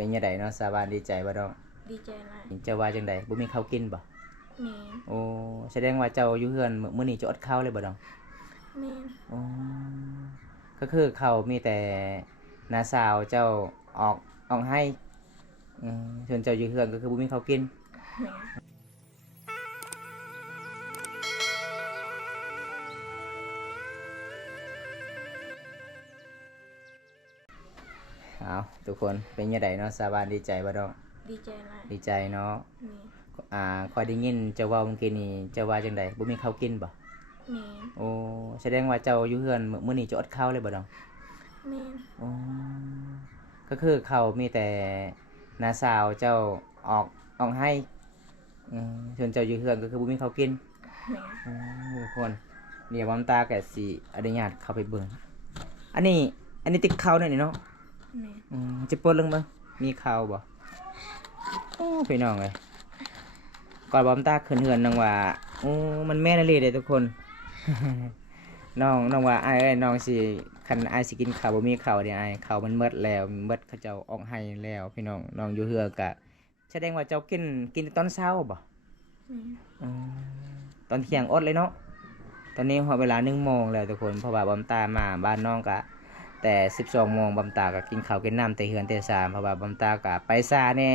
เป็นยังไงเนาะสาบานดีใจบ่ดอกดีใจหลายเจ้าว่าจังไดบ่มีข้าวกินบ่แม่นโอ้แสดงว่าเจ้าอยู่เฮือนมื้อนี้จะอดข้าวเลยบ่ดอกแม่นอ๋อก็คือข้าวมีแต่น้าสาวเจ้าออกให้ส่วนเจ้าอยู่เฮือนก็คือบ่มีข้าวกินแม่นเอาทุกคนเป็นยังไงเนาะสาบานดีใจบ่ดอกดีใจหลายดีใจเนาะแม่นคอยได้ยินเจ้าเว้าเมื่อกี้นี่เจ้าว่าจังไดบ่มีข้าวกินบ่แม่นโอ้แสดงว่าเจ้าอยู่เฮือนมื้อนี้จะอดข้าวเลยบ่ดอกแม่นอ๋อก็คือข้าวมีแต่น้าสาวเจ้าออกให้ส่วนเจ้าอยู่เฮือนก็คือบ่มีข้าวกินแม่นอ๋อทุกคนเดี๋ยวบอมตาแกสิอนุญาตเข้าไปเบิ่งอันนี้ติ๊กข้าวนั่นนี่เนาะแม่นจะเปิดลงบ่มีข้าวบ่โอ้พี่น้องเอ้ยก่อนบอมตาขึ้นเฮือนนางว่าโอ้มันแม่นอีหลีเด้ทุกคน น้องว่าอ้ายเอ้ยน้องสิคันอ้ายสิกินข้าวบ่มีข้าวเด้อ้ายข้าวมันหมดแล้วหมดเขาเจ้าออกให้แล้วพี่น้องอยู่เฮือนก็แสดงว่าเจ้ากินตอนเช้าบ่แม่นตอนเที่ยงอดเลยเนาะตอนนี้พอเวลา1 โมงแล้วทุกคนเพราะว่าบอมตามาบ้านน้องก็แต่12 โมงบอมตาก็กินข้าวกินน้ำแต่เฮือนแต่สามเพราะว่าบอมตาก็ไปซาแน่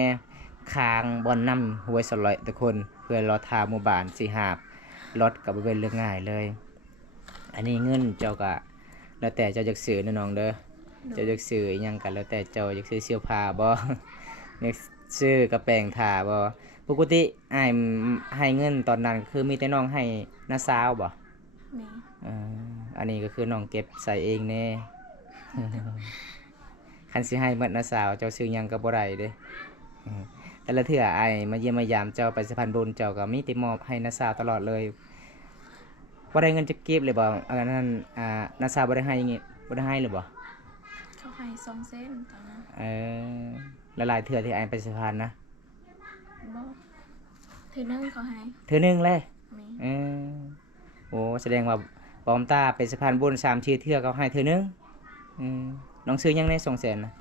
ค้างบ่อนน้ำห้วยสลอยทุกคนเพื่อรอทาหมู่บ้านสิหาบรถก็บ่เป็นเรื่องง่ายเลยอันนี้เงินเจ้าก็แล้วแต่เจ้าอยากซื้อนะน้องเด้อเจ้าอยากซื้ออิหยังก็แล้วแต่เจ้าอยากซื้อเสื้อผ้าบ่ อยากซื้อกระแปรงทาบ่ปกติอ้ายให้เงินตอนนั้นคือมีแต่น้องให้น้าสาวบ่แม่นอันนี้ก็คือน้องเก็บใส่เองแน่ คันสิให้หมดน้าสาวเจ้าซื้อหยังก็บ่ได้เด้แต่ละเทื่ออ้ายมาเยี่ยมมายามเจ้าไปสะพานบุญเจ้าก็มีแต่มอบให้น้าสาวตลอดเลยบ่ได้เงินจะเก็บเลยบ่อันนั้นน้าสาวบ่ได้ให้อย่างงี้บ่ได้ให้เลยบ่เขาให้2 เส้นตอนนั้นหลายๆเทื่อที่อ้ายไปสะพานนะบ่ทีนึงเขาให้เทื่อนึงเลยแม่นโอ้แสดงว่าปอมตาไปสะพานบุญ3 4 เทื่อเขาให้เทื่อนึงน้องซื้อหยังใน200,000นะ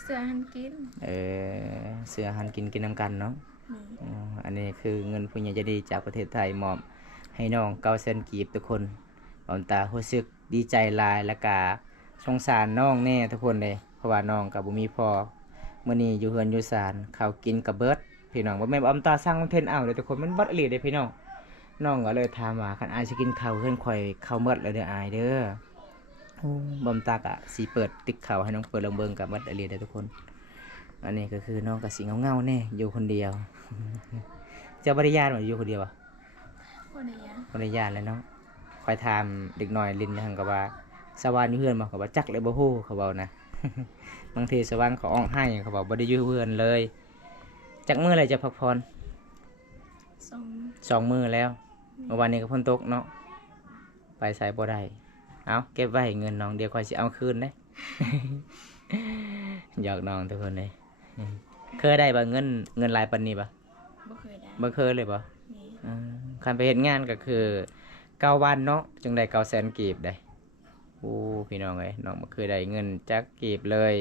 เสื้อหันกินเสื้อหันกินนำกันเนาะอันนี้คือเงินผู้ใหญ่ใจดีจากประเทศไทยมอบให้น้อง900,000 กีบทุกคนปอมตารู้สึกดีใจหลายและก็สงสารน้องแน่ทุกคนเลยเพราะว่าน้องก็บ่มีพ่อมื้อนี้อยู่เฮือนอยู่ศาลข้าวกินก็เบิดพี่น้องบ่แม่นปอมตาสร้างคอนเทนต์เอาเด้อทุกคนมันเบิดอีหลีเด้พี่น้องน้องก็เลยถามว่าคันอายสิกินข้าวเฮือนข่อยข้าวหมดแล้วเด้ออายเด้อบอมตากะสิเปิดติ๊กข้าวให้น้องเปิดลองเบิ่งกับหมดอีหลีเด้อทุกคนอันนี้ก็คือน้องก็สิเงาๆแน่อยู่คนเดียว เจ้าบ่ได้ญาติบ่อยู่คนเดียวบ่บ่ได้ญาติแล้วเนาะคอยถามเด็กน้อยลิ้นหั่นก็ว่าสว่านอยู่เฮือนบ่ก็ว่าจักเลยบ่ฮู้เขาเว้านะ บางทีสว่างเขาอ้องให้เขาบอกบ่ได้อยู่เฮือนเลยจักมื้ออะไรจะพักผ่อน2 มื้อแล้วเมื่อวานนี้ก็ฝนตกเนาะไปไสบ่ได้เอาเก็บไว้เงินน้องเดี๋ยวค่อยสิเอาคืนเด้ หยอกน้องทุกคนเลยเคยได้บ่เงินรายปานนี้บ่บ่เคยได้บ่เคยเลยบ่คันไปเฮ็ดงานก็คือ9 วันเนาะจึงได้900,000 กีบได้โอ้พี่น้องเอ้ยน้องบ่เคยได้เงินจักกีบเลย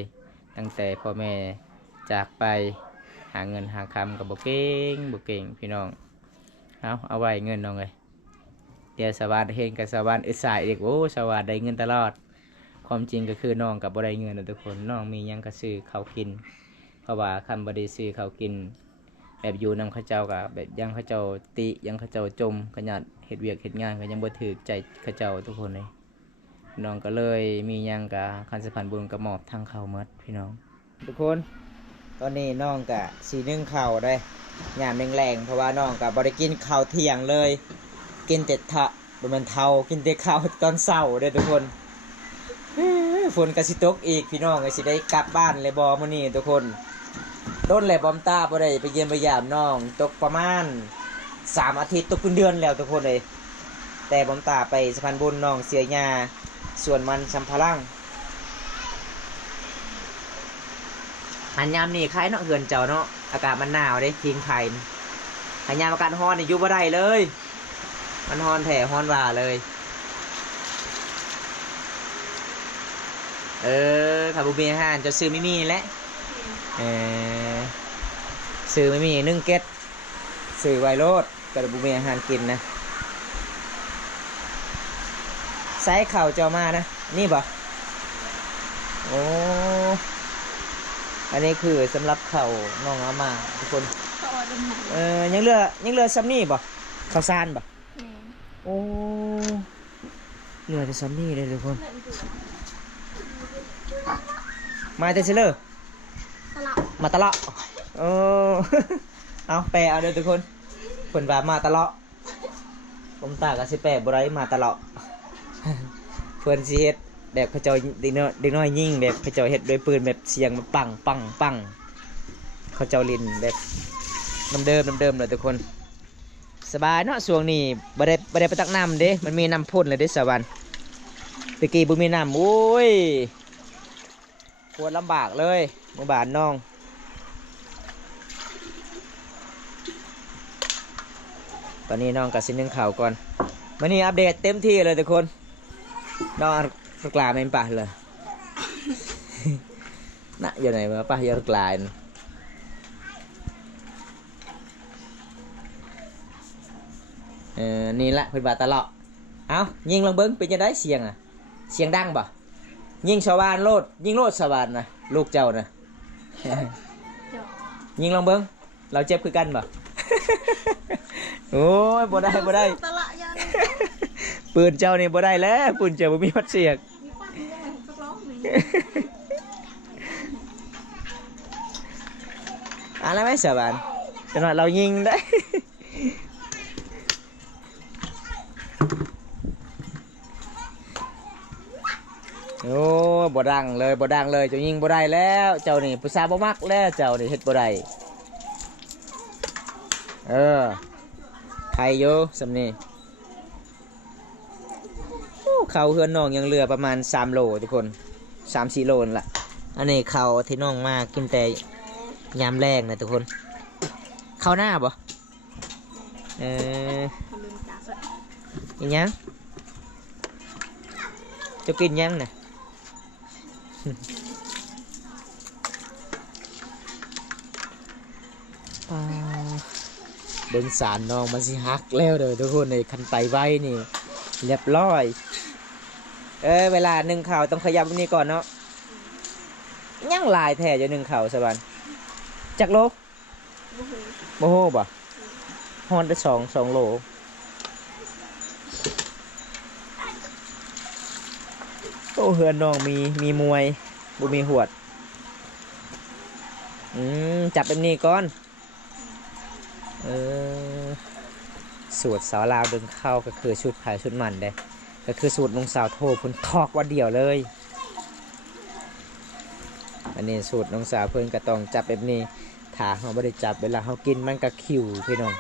ตั้งแต่พ่อแม่จากไปหาเงินหาคำก็บ่เก่งพี่น้องเอาไว้เงินน้องเอ้ยเดี๋ยวสวัสดิ์เฮงกับสวัสดิ์อึดสายอีกโอ้สวัสดิ์ได้เงินตลอดความจริงก็คือน้องกับบ่ได้เงินนะทุกคนน้องมีหยังก็ซื้อข้าวกินเพราะว่าคันบ่ได้ซื้อข้าวกินแบบอยู่นำเขาเจ้าก็แบบยังเขาเจ้าติยังเขาเจ้าจมขยันเฮ็ดเวียกเฮ็ดงานก็ยังบ่ถูกใจเขาเจ้าทุกคนเลยน้องก็เลยมีหยังก็คันสะพานบุญก็มอบทางข้าวหมดพี่น้องทุกคนตอนนี้น้องก็สินึ่งข้าวได้ยามแรงๆเพราะว่าน้องก็บ่ได้กินข้าวเที่ยงเลยกินแต่บ่แม่นเฒ่ากินแต่ข้าวตอนเช้าเด้อทุกคนฝนก็สิตกอีกพี่น้องก็สิได้กลับบ้านเลยบ่มื้อนี้ทุกคนโดนแหละบอมตาบ่ได้ไปเยี่ยมไปยามน้องตกประมาณ3 อาทิตย์ตกเป็นเดือนแล้วทุกคนเลยแต่บอมตาไปสะพานบุญน้องเสียหญ้าส่วนมันสำปะหลังหันยามนี่คล้ายเนาะเฮือนเจ้าเนาะอากาศมันหนาวเด้ทิ้งไข่หันยามอากาศร้อนนี่อยู่บ่ได้เลยมันร้อนแท้ร้อนว่าเลยถ้าบ่มีอาหารจะซื้อไม่มีแหละ เออซื้อไม่มีนึ่งเก็ตซื้อไวโรดกระบุมีอาหารกินนะไซส์เข่าเจ้ามานะนี่บ่โอ้อันนี้คือสำหรับเข่าน้องเอามาทุกคน เขาเอาดำหนัง ยังเหลือซัมนี่บ่ข้าวสารบ่ แม่ โอ้เหลือแต่ซัมนี่เลยทุกคนมาแต่เชลเลอร์ ตลาด มาตะเลาะเออ เอาแปลเอาเด้อทุกคนเพิ่นว่ามาตะเลาะผมตาก็สิแปลบ่ได้มาตะเลาะ เพิ่นสิเฮ็ดแบบเขาเจ้าเด็กน้อยยิงแบบเขาเจ้าเฮ็ดด้วยปืนแบบเสียงมันปังปังปังเขาเจ้าลินแบบเดิมเลยทุกคนสบายเนาะช่วงนี้บ่ได้ไปตักน้ำเด้มันมีน้ำพ่นเลยเด้สวรรค์ตะกี้บ่มีน้ำโอ้ยปวดลำบากเลยหมู่บ้านน้องตอนนี้น้องกับสินึ่งข่าวก่อนวันนี้อัปเดตเต็มที่เลยทุกคนน้องกลาเป็นป่ะเลย น่ะอยู่ไหนมาป่ะยากลายนี่ละเป็นบาตะเลาะเอายิงลองเบิ้งเป็นยังไงเสียงอ่ะเสียงดังป่ะยิงชาวบ้านโลดยิงโลดชาวบ้านนะลูกเจ้านะ ยิงลองเบิ้งเราเจ็บคือกันป่ะ โอ้ยบ่ได้ตลาดยัง ปืนเจ้านี่บ่ได้แล้วปืนเจ้าบ่มีพัดเสียง มีปั้นยังไงสักล้อหนึ่ง อะไรไหมสาวบ้านจังหวะเรายิงได้ โอ้บ่ดังเลยเจ้ายิงบ่ได้แล้วเจ้านี่ผู้สาวบ่มักแล้วเจ้านี่เฮ็ดบ่ได้ใครอยู่สำนี่เขาเฮือนน้องยังเหลือประมาณ3โลทุกคน 3-4 โลนั่นล่ะอันนี้เขาที่น้องมากินแต่ยามแรงนะทุกคนเข้าหน้าบ่ทำลืมจ่าสด กินยังจะกินยังน่ะ เดินสารน้องมันสิฮักแล้วเด้อทุกคนในคันไปไว้นี่เรียบร้อยเวลานึ่งข่าวต้องขยับตรงนี้ก่อนเนาะยังลายแท้จะนึ่งข่าวสวรรค์จักโลโมโหบ่ฮอนได้2 โลโอ้เฮือนน้องมีมวยบ่มีหวดจับแบบนี้ก่อนสูตรสาวลาวดึงเข้าก็คือชุดไผ่ชุดมันเด้ก็คือสูตรลุงสาวโทเพิ่นทอกว่าเดียวเลยอันนี้สูตรน้องสาวเพิ่นก็ต้องจับแบบนี้ถ้าเฮาบ่ได้จับเวลาเฮากินมันก็คิวพี่น้อง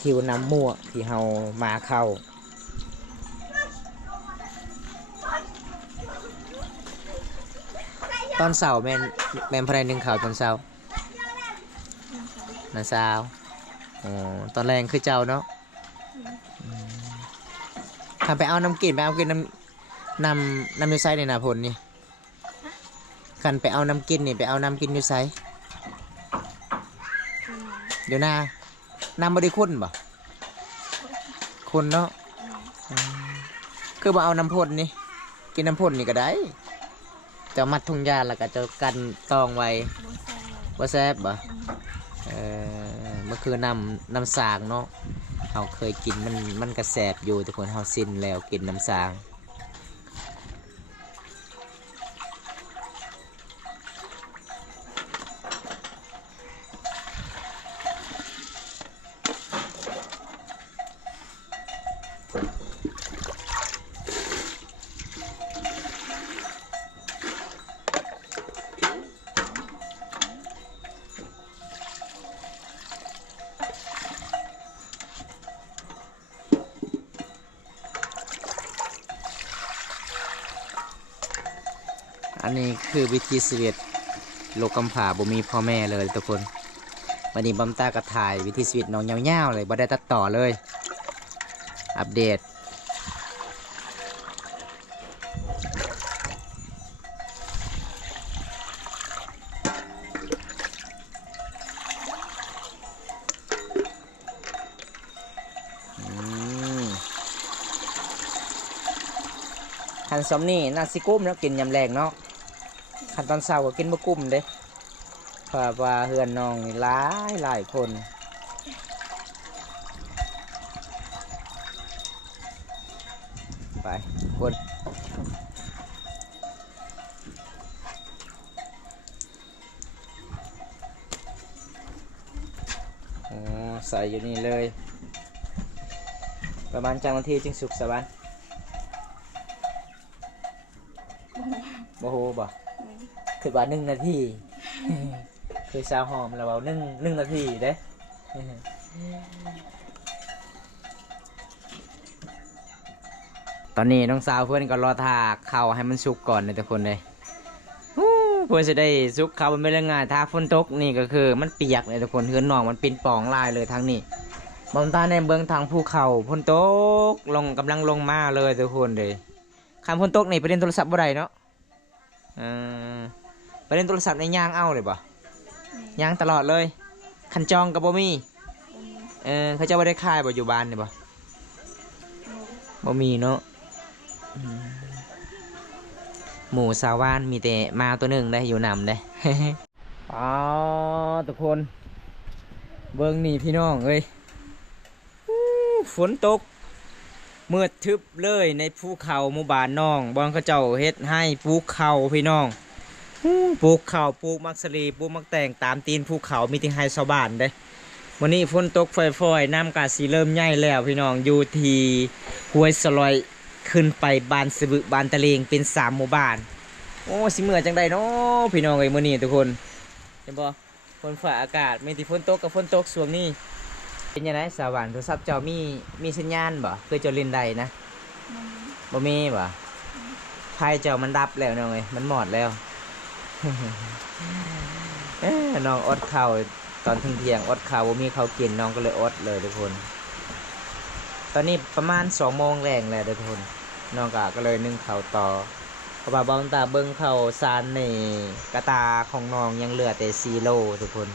คิวน้ำมั่วที่เฮามาเข้าตอนเช้าแม่นพระใดนึงข้าวตอนเช้าน้าสาวตอนแรงคือเจ้าเนาะทำไปเอาน้ำกินน้ำยูไซในนาพลนี่คันไปเอาน้ำกินนี่ไปเอาน้ำกินยูไซเดี๋ยวน้ำบริคุณบ่คุณเนาะคือบ่เอาน้ำพ่นนี่กินน้ำพ่นนี่ก็ได้จะมัดทุ่งยาแล้วก็จะกันตองไว้บ่แซ่บบ่มันคือน้ำสางเนาะเราเคยกินมันกระแสบอยู่ทุกคนเราสิ้นแล้วกินน้ำสางอันนี้คือวิธีชีวิตโลกกำพร้าบ่มีพ่อแม่เลยทุกคนวันนี้บัมตากระถ่ายวิธีชีวิตน้องยาวๆเลยบ่ได้ตัดต่อเลยอัปเดต คันซอมนี่น่าสิกุ้มแล้วกินยำแรงเนาะคันตอนเช้าก็กินบ่กุ้มเด้เพราะว่าเฮือนน้องนี่หลายคนไปคนอ๋อใส่อยู่นี่เลย ประมาณจังนาทีจึงสุกสวรรค์โมโหบ่คือว่า1 นาที คือซาวหอมแล้วเอาหนึ่งนาทีเด้ ตอนนี้น้องสาวเพื่อนก็รอทาข้าวให้มันสุกก่อนเลยทุกคนเลยเพื่อจะได้สุกข้าวมันไม่ได้ง่ายถ้าฝนตกนี่ก็คือมันเปียกเลยทุกคนเฮือนนองมันเป็นป่องลายเลยทางนี้บอมตาในเบื้องทางภูเขาฝนตกลงกำลังลงมาเลยทุกคนเลยคำฝนตกนี่ไปเล่นโทรศัพท์บ่ได้เนาะไปเล่นโทรศัพท์ในย่างเอาเลยบ่ย่างตลอดเลยคันจองกับบ่มีเขาจะไม่ได้ค่ายบ่อยู่บ้านเนี่ยบ่มีเนาะหมูสาวบ้านมีแต่มาตัวหนึ่งได้อยู่นำได้ อ๋อทุกคนเบิ้งนี่พี่น้องเอ้ยฝนตกมืดทึบเลยในภูเขาหมู่บ้านน้องบอนเขาเจ้าเฮ็ดให้ปลูกเขาพี่น้องปลูกเขาปลูกมักสลีปลูกมักแตงตามตีนภูเขามีที่ให้ชาวบ้านเด้วันนี้ฝนตกฝอยๆน้ำกาสีเริ่มใหญ่แล้วพี่น้องอยู่ที่ห้วยสลอยขึ้นไปบานสะบึบานตะเลงเป็น3 หมู่บ้านโอ้สิเมื่อจังใดเนาะพี่น้องเอ้ยมื้อนี้ทุกคนเห็นบ่ฝนฟ้าอากาศมีที่ฝนตกกับฝนตกช่วงนี้เป็นยังไงสาวานโทรศัพท์เจ้ามีสัญญาณบ่คือเจ้าเล่นได้นะบ่มีบ่ไฟเจ้ามันดับแล้วน้องเอ้ยมันหมดแล้ว น้องอดข้าวตอนเที่ยงอดข้าวบ่มีข้าวกินน้องก็เลยอดเลยทุกคนตอนนี้ประมาณ2 โมงแรงแล้วทุกคนน้องก็เลยนึ่งข้าวต่อเพราะว่าบางตาเบิ้งข้าวสารในกระตาของน้องยังเหลือแต่4 โลทุกคน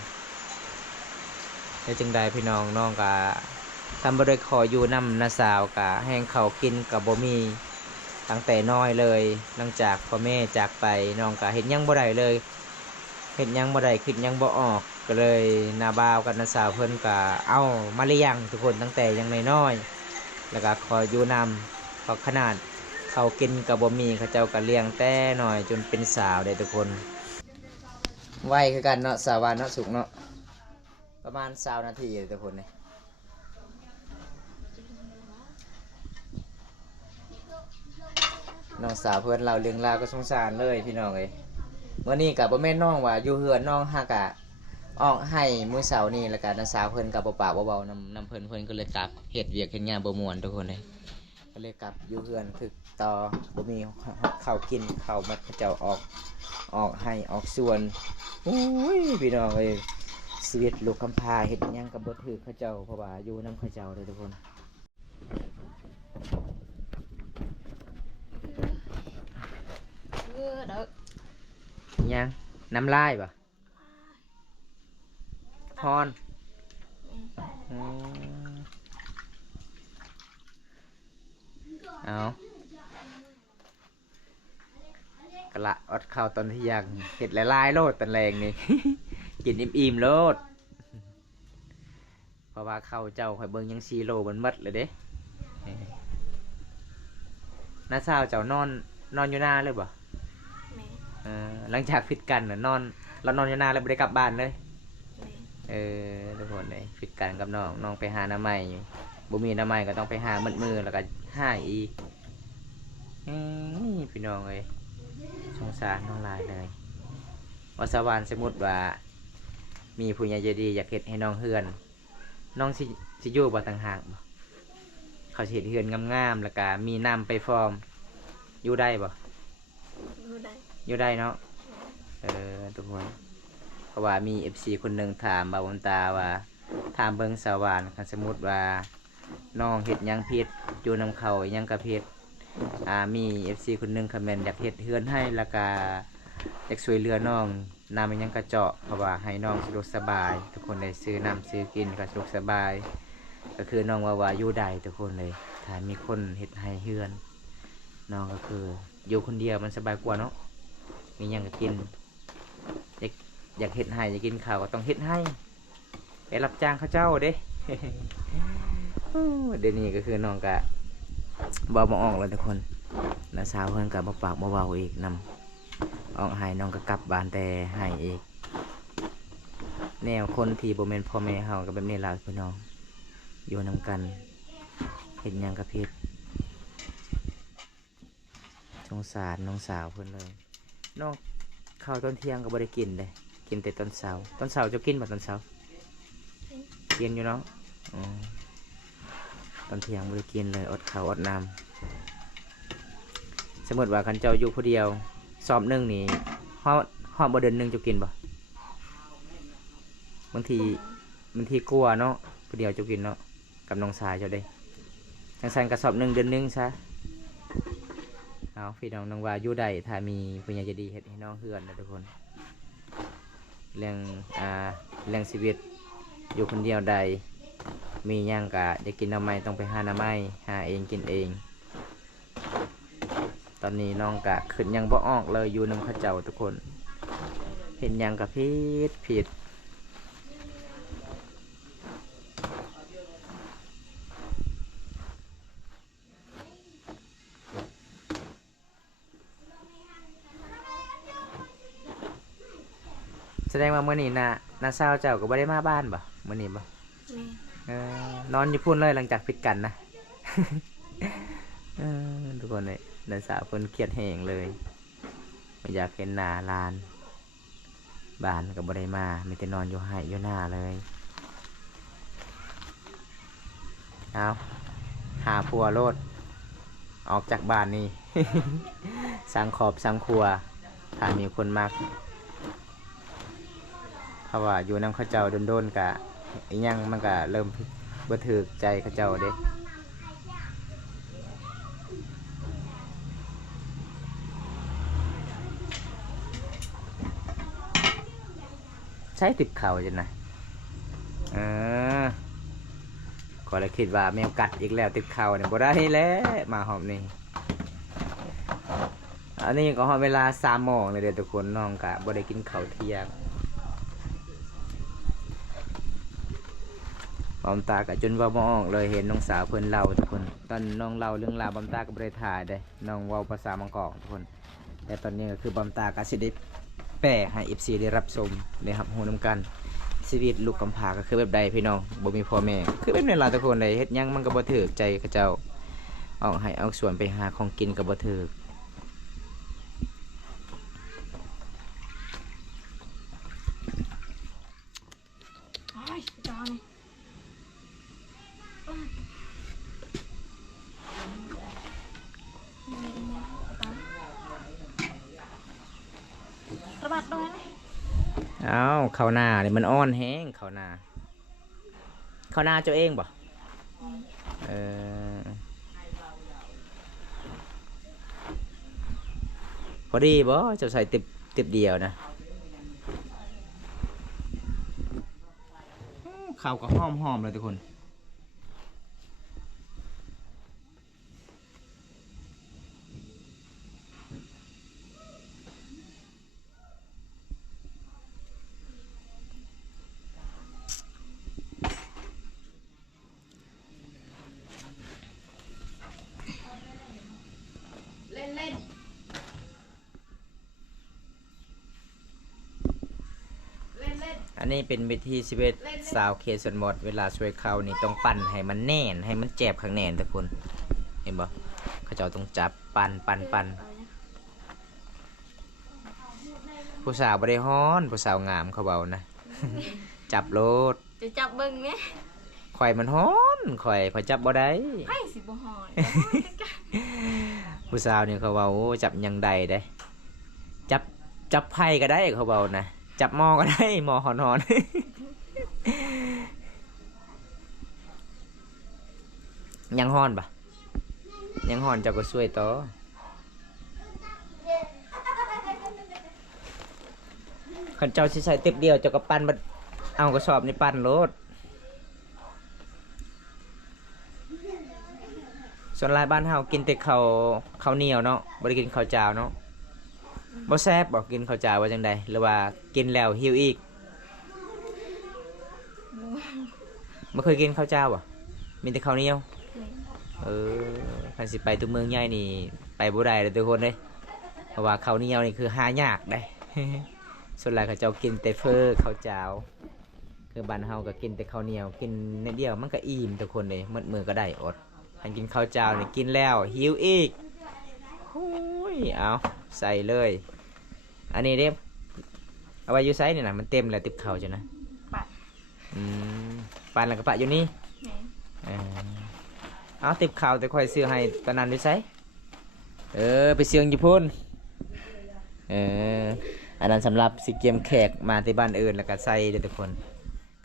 แล้วจึงได้พี่น้องก็ทำบ่ได้ขออยู่น้ำนาสาวกะแห้งข้าวกินกับบ่มีตั้งแต่น้อยเลยหลังจากพ่อแม่จากไปน้องก็เห็นยังบ่ได้เลยเห็นยังบ่ได้คิดยังบ่ออกก็เลยนาบ่าวกับนาสาวเพิ่นก็เอามาเลี้ยงทุกคนตั้งแต่ยังน้อยๆแล้วก็ขออยู่นำเพราะขนาดเขากินกับบ่มีเขาเจ้าก็เลี้ยงแต่หน่อยจนเป็นสาวได้ทุกคนไวคือกันเนาะสาวานเนาะสุกเนาะประมาณ20 นาทีทุกคนนี่น้องสาวเพื่อนเราเลี้ยงลาวก็สงสารเลยพี่น้องเอ้ยเมื่อนี้กับบ่แม่นน้องว่าอยู่เฮือนน้องฮักะออกให้มื้อเสาร์นี้แล้วก็น้าสาวเพิ่นกับบ่ปากบ่เบานำเพิ่นก็เลยกลับเฮ็ดเวียกเฮ็ดงานบ่ม่วนทุกคนเลยก็เลยกลับอยู่เฮือนคือต่อบ่มีข้าวกินข้าวมัดเจ้าออกให้ออกส่วนโอ้ยพี่น้องเอ้ยชีวิตลูกกำพร้าเฮ็ดหยังก็บ่ถือเขาเจ้าเพราะว่าอยู่นำเขาเจ้าเลยทุกคนยังน้ำลายป่ะพรเอากระละอดข้าวตอนที่ยังเห็ดลายๆโลดตอนแรงนี่ กินอิ่มๆโลดเพราะว่าข้าวเจ้าข่อยเบิ่งยัง4 โลมันมัดเลยเด้น้าสาวเจ้านอนอยู่หน้าเลยบ่หลังจากผิดกันนอนเรานอนอยู่นานแล้วไม่ได้กลับบ้านเลยทุกคนเลยผิดกันกับน้องไปหาหน้าใหม่บ่มีหน้าใหม่ก็ต้องไปหามือแล้วก็หาอีกพี่น้องเลยสงสารน้องลายเลยว่าสวรรค์สมมุติว่ามีผู้ใหญ่ใจดีอยากเฮ็ดให้น้องเฮือนน้องสิอยู่บ่ต่างหากบ่เขาสิเฮ็ดเฮือนงามๆแล้วก็มีน้ำไปฟอร์มอยู่ได้บ่อยู่ได้เนาะทุกคนเพราะว่ามี FC คนหนึ่งถามบ่าวตาว่าถามเบิ่งสาวานคันสมมุติว่าน้องเฮ็ดหยังผิดอยู่นำเขาหยังกะผิดมี FC คนหนึ่งคอมเมนต์อยากเฮ็ดเฮือนให้แล้วก็อยากช่วยเหลือน้องนำหยังกระเจาะเพราะว่าให้น้องสะดวกสบายทุกคนได้ซื้อน้ำซื้อกินก็สะดวกสบายก็คือน้องว่าอยู่ได้ทุกคนเลยถ้ามีคนเฮ็ดให้เฮือนน้องก็คือ อยู่คนเดียวมันสบายกว่าเนาะมีหยังก็กินอยากอยากเฮ็ดให้อยากกินข้าวก็ต้องเฮ็ดให้ไปรับจ้างเขาเจ้าเด้ เดี๋ยวนี้ก็คือน้องกะเบาบ่ออกแล้วทุกคนน้าสาวเพิ่นกะบ่ปากบ่เว้าอีกนำออกให้น้องก็กลับบ้านแต่ให้อีกแนวคนที่บ่แม่นพ่อแม่เฮาก็แบบนี้ล่ะพี่น้องอยู่นำกันเฮ็ดหยังก็ผิดสงสารน้องสาวเพิ่นเลยน้องข้าวตอนเที่ยงก็บ่ได้กินเด้กินแต่ตอนเช้าจะกินบ่ตอนเช้ากินอยู่เนาะอ๋อตอนเที่ยงบ่ได้กินเลยอดข้าวอดน้ำสมมติว่าคันเจ้าอยู่ผู้เดียวสอบหนึ่งนี่ฮอดบ่เดือนหนึงจะกินบ่บางทีกลัวเนาะผู้เดียวจะกินเนาะกับน้องสายเจ้าได้จังซั่นก็สอบหนึ่งเดือนหนึงซะเอาพี่น้องว่าอยู่ได้ถ้ามีผู้ใหญ่ใจดีเฮ็ดให้น้องเฮือนนะทุกคนเรื่องชีวิตอยู่คนเดียวใดมีหยังก็จะกินน้ำไม้ต้องไปหาน้ำไม้หาเองกินเองตอนนี้น้องกะขึ้นยังบ่ออกเลยอยู่นำข้าเจ้าทุกคนเห็นหยังกะผิดแสดงว่ามื้อนี้น้าสาวเจ้าก็บ่ได้มาบ้านบ่มื้อนี้บ่ แม่ นอนอยู่พุ่นเลยหลังจากปิดกันนะ ทุกคนเลยนันสาวเพิ่นเครียดแหงเลยไม่อยากเห็นหน้าลานบ้านก็บ่ได้มามีแต่นอนอยู่ให้อยู่หน้าเลยเอาหาผัวโลดออกจากบ้านนี่ สังขอบสังครัวถ้ามีคนมากเพราะว่าอยู่นำเขาเจ้าโดนๆกะอีหยังมันก็เริ่มบ่ถูกใจเขาเจ้าเด้ใช้ติดเข่าจังนะก็เลยคิดว่าแมวกัดอีกแล้วติดเข่าเนี่ยบ่ได้แล้วมาหอมนี่อันนี้ก็หอมเวลา3 โมงเลยเด้อทุกคนน้องกะบ่ได้กินข้าวเที่ยงบอมตากะจนว่าบ่ออกเลยเห็นน้องสาวเพิ่นเล่าทุกคนตอนน้องเล่าเรื่องราวบอมตาก็บ่ได้ถ่ายได้น้องเว้าภาษามังกรทุกคนแต่ตอนนี้ก็คือบอมตากะสิได้แปลให้ FC ได้รับชมได้รับรู้นำกันชีวิตลูกกำพร้าก็คือแบบใดพี่น้องบ่มีพ่อแม่คือแบบนี้ล่ะทุกคนเลยเฮ็ดหยังมันก็บ่ถูกใจเขาเจ้าออกให้เอาส่วนไปหาของกินก็บ่ถูกโอ้ยจอนี่ระบาดด้วยนะ เอาข้าวหน้านี่มันอ่อนแห้งข้าวหน้าเจ้าเองบ่พอดีบ่เจ้าใส่ติบเดียวนะข้าวก็หอมเลยทุกคนอันนี้เป็นวิธีชีวิตสาวเคสนหมดเวลาช่วยเขานี่ต้องปั่นให้มันแน่นให้มันแจ็บข้างแน่นทุกคนเห็นบ่เขาจะต้องจับปั่นผู้สาวบ่ได้ฮ้อนผู้สาวงามเขาเบานะ จับโลด จะจับเบิ่งเนี่ย ข่อยมันฮ้อนข่อยพอจับบ่ได้ ให้สิบ่หอย ผู้สาวนี่เขาเบาโอ้จับยังใดได้จับไผ่ก็ได้เขาเบานะจับหม้อก็ได้หม้อหอน ยังฮ้อนปะยังฮ้อนเจ้าก็ช่วยต่อขันเจ้าสิใส่ติบเดียวเจ้าก็ปั้นบัดเอากระสอบนี่ปั้นโลด ส่วนหลายบ้านเฮากินแต่ข้าวเหนียวเนาะบ่ได้กินข้าวจ้าวเนาะบ่แซ่บบ่กินข้าวจ้าวว่าจังใดหรือว่ากินแล้วหิวอีกบ่เคยกินข้าวจ้าวบ่มีแต่ข้าวเหนียวเออคันสิไปตัวเมืองใหญ่นี่ไปบ่ได้เลยทุกคนเด้เพราะว่าข้าวเหนียวนี่คือหายากได้ ส่วนหลายเขาเจ้ากินแต่เฟอข้าวจ้าวคือบ้านเฮาก็กินแต่ข้าวเหนียวกินนิดเดียวมันก็อิ่มทุกคนเลยมื้อมื้อก็ได้อดคันกินข้าวจ้าวนี่กินแล้วหิวอีกโอ้ยเอาใส่เลยอันนี้เด้เอาไว้อยู่ไสนี่น่ะมันเต็มแล้วติบข้าวจ้ะนะ ปัด อืมปานแล้วก็ปะอยู่นี่ แม่ เออเอาติบข้าวแต่ค่อยซื้อให้ตอนนั้นอยู่ไสไปเสียงอยู่พุ่นอันนั้นสำหรับสิเกมแขกมาที่บ้านอื่นแล้วก็ใส่เด้อทุกคน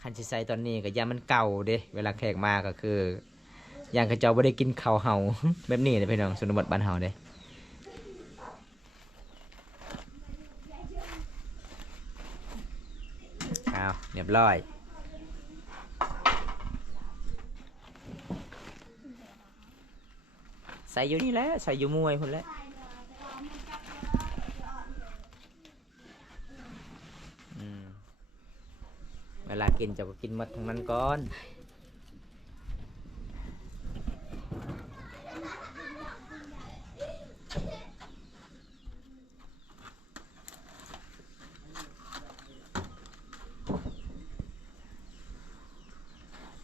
คันสิใส่ตอนนี้ก็ยามมันเก่าเด้เวลาแขกมาก็คือย่างเขาเจ้าบ่ได้กินข้าวเฮา แบบนี้เด้อพี่น้องชนบทบ้านเฮาเด้เอาเรียบร้อยใส่อยู่นี่แหละใส่อยู่มวยพุ่นแหละเวลากินเจ้าก็กินหมดทั้งนั้นก่อน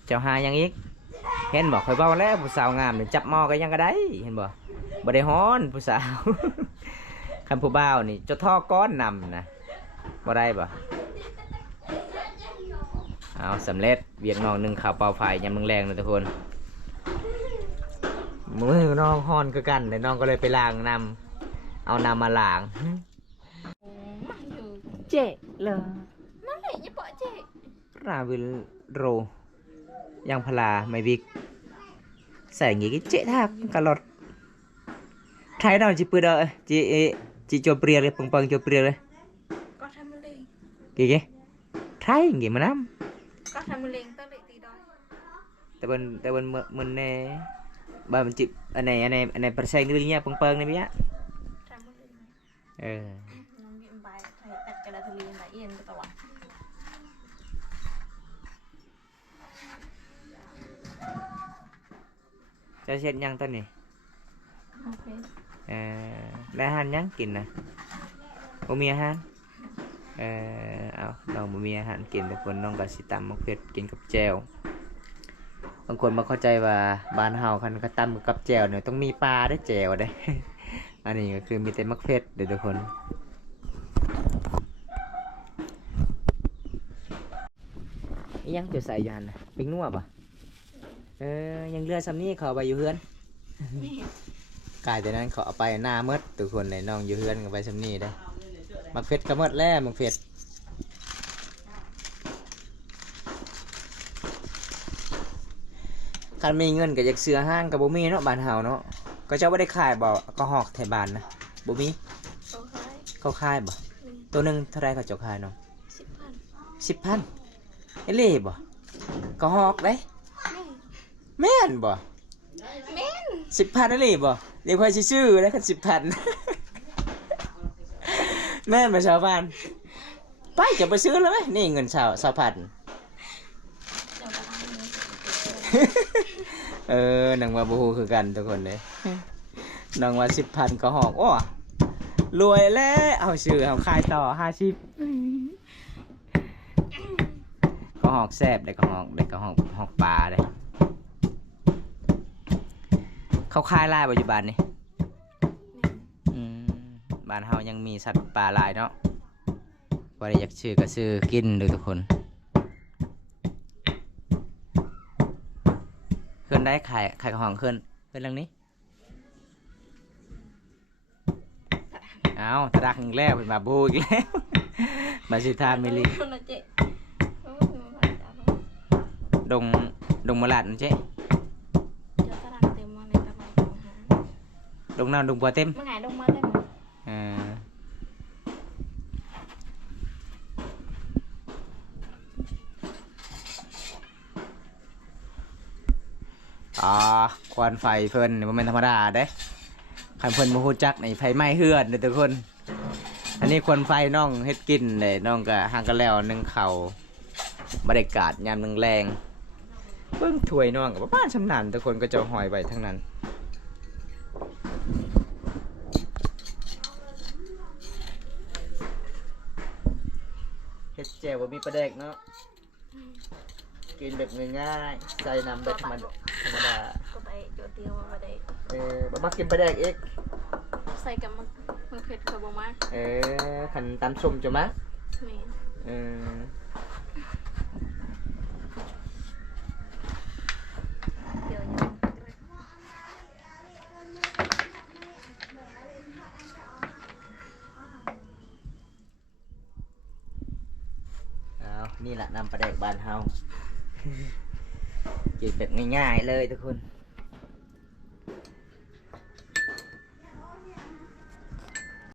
เจ้าหายังอีกเห็นบอกคอยเบาแล้วผู้สาวงามเนี่ยจับหม้อก็ยังก็ได้เห็นบ่บ่ได้ฮ้อนผู้สาว คันผู้บ่าวนี่เจ้าท่อก้อนนำนะบ่ได้บ่เอาสำเร็จเวียกน้องหนึ่งข่าวเป่าไฟยำแรงๆเลยทุกคนมือน้องฮ้อนคือกันเลยน้องก็เลยไปล้างน้ำเอาน้ำมาล้าง มาอยู่ เจ๊เลย นั่นแหละอย่าปล่อยเจ๊ ราวิลโรยังพลาไม่วิกใส่งี้cái chế thác cả lọt thái nào chị bữa đợi chị cho briaเลยpung cho briaเลย ก็ทำมะเร็ง kì tháiงี้mà lắm ก็ทำมะเร็งตั้งแต่ตีดอย tại bên mình nè bà mình chị anh này persen cái nha pung này biết ทำมะเร็ง ừ น้องยิ้มไปไทยตัดกระดาษทะเลไหลเอียนไปตะวัน cho xem nhang tên này โอเค đã han nhắn kìn nè bố mía hanน้องบะเมียอาหารกินแต่คนน้องก็สิตำมะเขือกินกับแจวบางคนมาเข้าใจว่าบ้านเฮาคันก็ตำกับแจวเนี่ยต้องมีปลาได้แจวได้ อันนี้ก็คือมีแต่มะเขือเด้อทุกคนยังจะใส่ยันนะปิ้งนัวป่ะยังเลือดซ้ำนี่เขาไปอยู่เฮือน กายแต่นั้นเขาเอาไปหน้ามืดทุกคนเลยน้องอยู่เฮือนกับไปซ้ำนี่ได้มักเฟ็ดก็หมดแล้วมักเฟ็ดคันมีเงินก็อยากเสือห้างกับบ่มีเนาะบ้านเฮาเนาะก็เจ้าบ่ได้ขายบ่ก็หอกแถวบ้านนะบ่มี โอเค เขาขายบ่ตัวหนึงเท่าไรเขาเจ้าขายเนาะ 10,000 10,000เอเล่บ่ก็หอกได้แม่นบ่ แม่น 10,000เอเล่บ่เดี๋ยวค่อยสิซื้อได้คัน10,000 แม่นบ่ชาวบ้านไปจะไปซื้อแล้วมั้ยนี่เงิน20,000 เดี๋ยวก็ทำเลย นังว่าบูฮูคือกันทุกคนเลยนังว่า10,000ก็หอกโอ้รวยแล้วเอาชื่อเอาขายต่อ50ก็หอกแซบได้ก็หอกปลาได้เขาขายลายปัจจุบันนี่บ้านเฮายังมีสัตว์ป่าหลายเนาะว่าได้อยากซื้อก็ซื้อกินเลยทุกคนขึ้นได้ขายกระหองขึ้นเรื่องนี้เอาตะดักอีกแล้วเป็นมาบูอีกแล้ว มาสิทามิลิดงมะลาดนั่นเจ๊ เดี๋ยวตารางเต็มมาในตารางของหา ดงน้ำดงบัวเต็ม เมื่อไงลงมาได้หมด เ ควันไฟเพิ่นนี่บ่แม่นธรรมดาเด้คันเพิ่นบ่ฮู้จักนี่ไฟไหม้เฮือนเด้อทุกคน อันนี้ควันไฟน้องเฮ็ดกินเด้น้องก็หางกันแล้วนึ่งข้าวบรรยากาศยามแรงๆเบิ่งถ้วยน้องก็ประมาณชำนาญทุกคนก็จะหอยไว้ทั้งนั้นเฮ็ดแจ่วบ่มีปลาแดกเนาะกินแบบง่ายๆใส่น้ำแบบธรรมดา ก็ไปโจเตียวมาได้ บ่มักกินปลาแดกอีก ใส่กับมะเขือเทศบ่มาก ขันตำส้มจะมัก แม่นเดี๋ยวยัง นี่แหละน้ำปลาแดกบ้านเฮา กินแบบง่ายๆเลยทุกคน